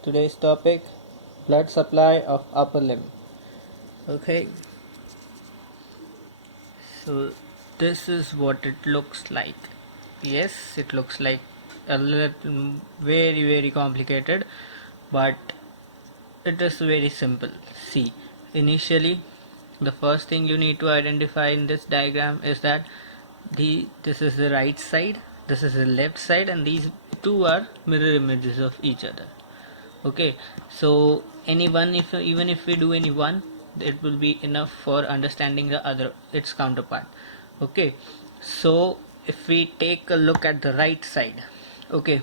Today's topic, blood supply of upper limb. Okay, so this is what it looks like. Yes, it looks like a little very complicated, but it is very simple. See, initially the first thing you need to identify in this diagram is that this is the right side, this is the left side, and these two are mirror images of each other. Okay, so any one, if even if we do any one, it will be enough for understanding the other, its counterpart. Okay, so if we take a look at the right side, okay,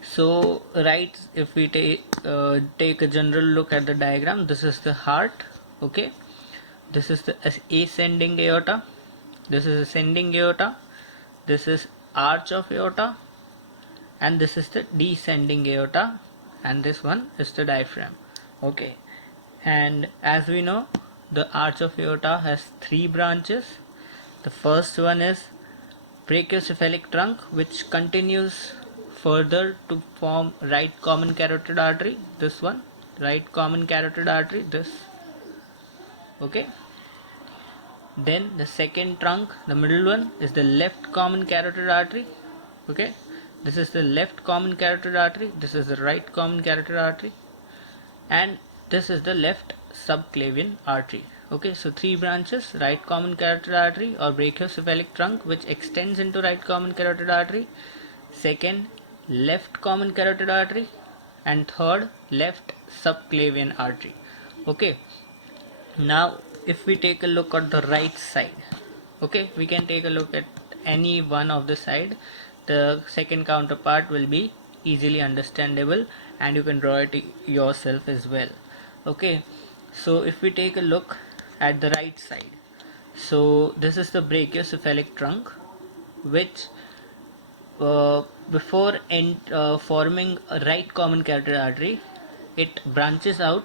so right, if we take a general look at the diagram, this is the heart. Okay, this is the ascending aorta, this is ascending aorta, this is arch of aorta, and this is the descending aorta, and this one is the diaphragm. Okay, and as we know, the arch of aorta has three branches. The first one is brachiocephalic trunk, which continues further to form right common carotid artery. This one, right common carotid artery, this. Okay, then the second trunk, the middle one, is the left common carotid artery. Okay, this is the left common carotid artery, this is the right common carotid artery, and this is the left subclavian artery. Okay, so three branches: right common carotid artery or brachiocephalic trunk, which extends into right common carotid artery; second, left common carotid artery; and third, left subclavian artery. Okay, now if we take a look at the right side, okay, we can take a look at any one of the side. The second counterpart will be easily understandable, and you can draw it yourself as well. Okay, so if we take a look at the right side, so this is the brachiocephalic trunk, which before forming a right common carotid artery, it branches out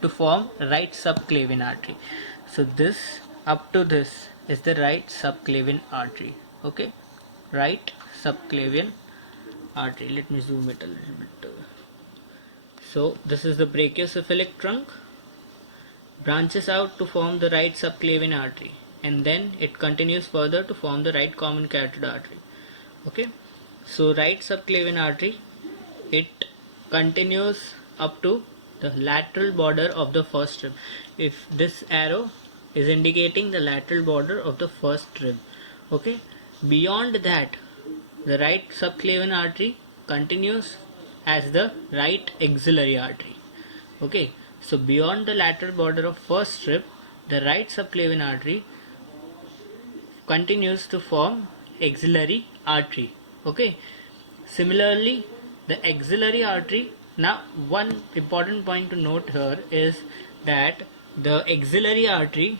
to form right subclavian artery. So this up to this is the right subclavian artery. Okay, right subclavian artery. Let me zoom it a little bit. So this is the brachiocephalic trunk, branches out to form the right subclavian artery, and then it continues further to form the right common carotid artery. Okay, so right subclavian artery, it continues up to the lateral border of the first rib. If this arrow is indicating the lateral border of the first rib. Okay, beyond that, the right subclavian artery continues as the right axillary artery. Okay, so beyond the lateral border of first rib, the right subclavian artery continues to form axillary artery. Okay, similarly, the axillary artery. Now one important point to note here is that the axillary artery,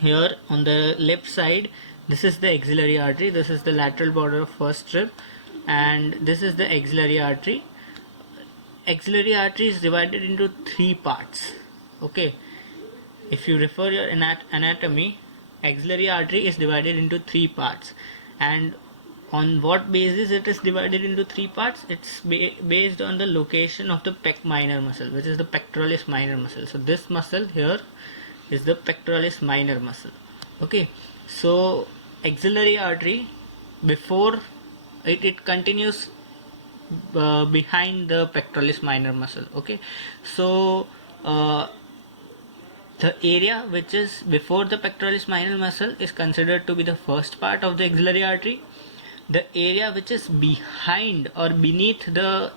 here on the left side, this is the axillary artery, this is the lateral border of first rib, and this is the axillary artery. Axillary artery is divided into three parts. Okay, if you refer your anatomy, axillary artery is divided into three parts, and on what basis it is divided into three parts? It's based on the location of the pec minor muscle, which is the pectoralis minor muscle. So this muscle here is the pectoralis minor muscle. Okay, so axillary artery, before it continues behind the pectoralis minor muscle. Okay, so the area which is before the pectoralis minor muscle is considered to be the first part of the axillary artery. The area which is behind or beneath the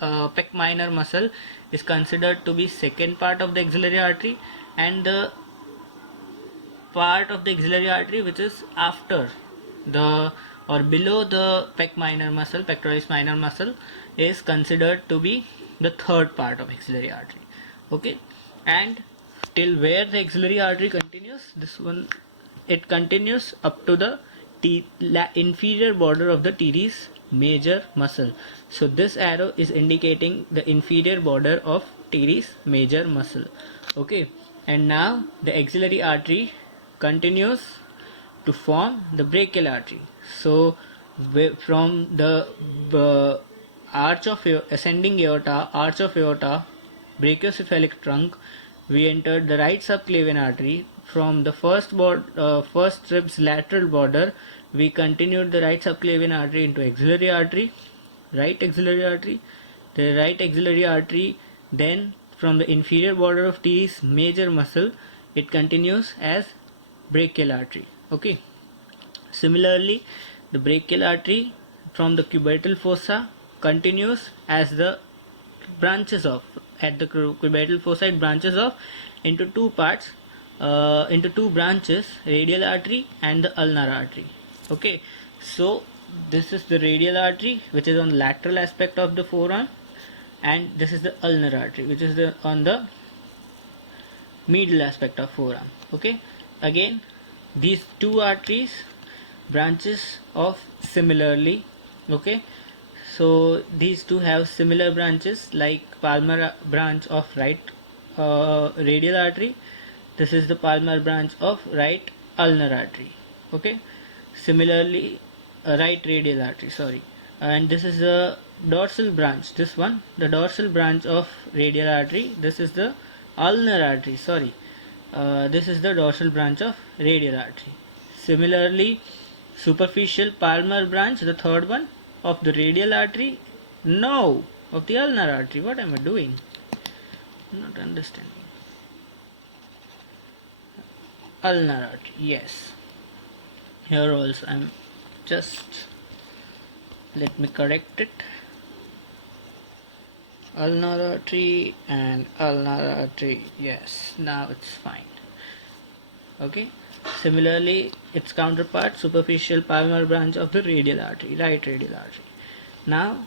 pec minor muscle is considered to be second part of the axillary artery, and the part of the axillary artery which is after the or below the pec minor muscle, pectoralis minor muscle, is considered to be the third part of axillary artery. Okay, and till where the axillary artery continues, this one, it continues up to the inferior border of the teres major muscle. So this arrow is indicating the inferior border of teres major muscle. Okay, and now the axillary artery continues to form the brachial artery. So from the ascending aorta, arch of aorta, brachiocephalic trunk, we entered the right subclavian artery. From the first rib's lateral border, we continued the right subclavian artery into axillary artery, right axillary artery, the right axillary artery. Then from the inferior border of teres major muscle, it continues as brachial artery. Okay. Similarly, the brachial artery from the cubital fossa continues as the branches off at the cubital fossa. It branches off into two parts, into two branches, radial artery and the ulnar artery. Okay, so this is the radial artery which is on the lateral aspect of the forearm, and this is the ulnar artery which is on the medial aspect of forearm. Okay, again these two arteries branches off similarly. Okay, so these two have similar branches like palmar branch of right radial artery. This is the palmar branch of right ulnar artery. Okay, similarly right radial artery, sorry, and this is the dorsal branch, this one, the dorsal branch of radial artery. This is the ulnar artery, sorry, this is the dorsal branch of radial artery. Similarly, superficial palmar branch, the third one of the radial artery, no, of the ulnar artery. What am I doing? I'm not understanding. Ulnar artery, yes. Here also I'm just, let me correct it. Ulnar artery and ulnar artery, yes, now it's fine. Okay, similarly its counterpart, superficial palmar branch of the radial artery, right radial artery. Now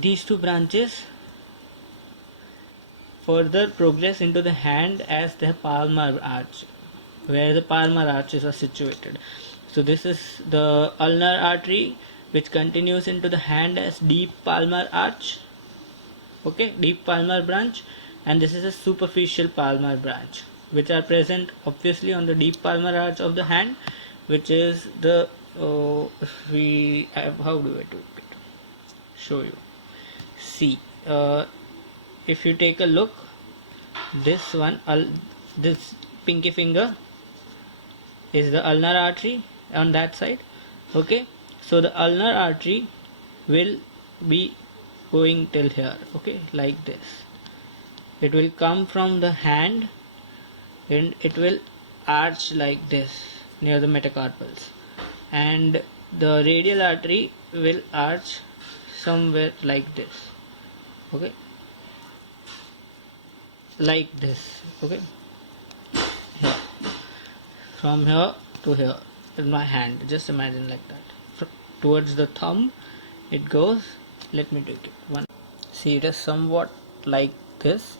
these two branches further progress into the hand as the palmar arch, where the palmar arches are situated. So this is the ulnar artery which continues into the hand as deep palmar arch. Okay, deep palmar branch, and this is a superficial palmar branch which are present obviously on the deep palmar arch of the hand, which is the if we have, how do I do it? Show you. See, if you take a look, this one, this pinky finger is the ulnar artery on that side. Okay, so the ulnar artery will be going till here. Okay, like this. It will come from the hand and it will arch like this near the metacarpals, and the radial artery will arch somewhere like this. Okay, like this. Okay, here, from here to here in my hand, just imagine like that. Towards the thumb it goes. Let me take it one. See, it is somewhat like this.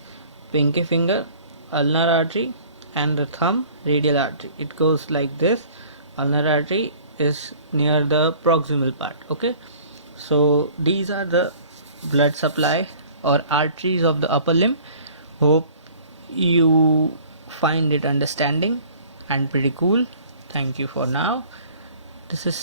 Pinky finger, ulnar artery, and the thumb, radial artery. It goes like this. Ulnar artery is near the proximal part. Okay, so these are the blood supply or arteries of the upper limb. Hope you find it understanding and pretty cool. Thank you for now. This is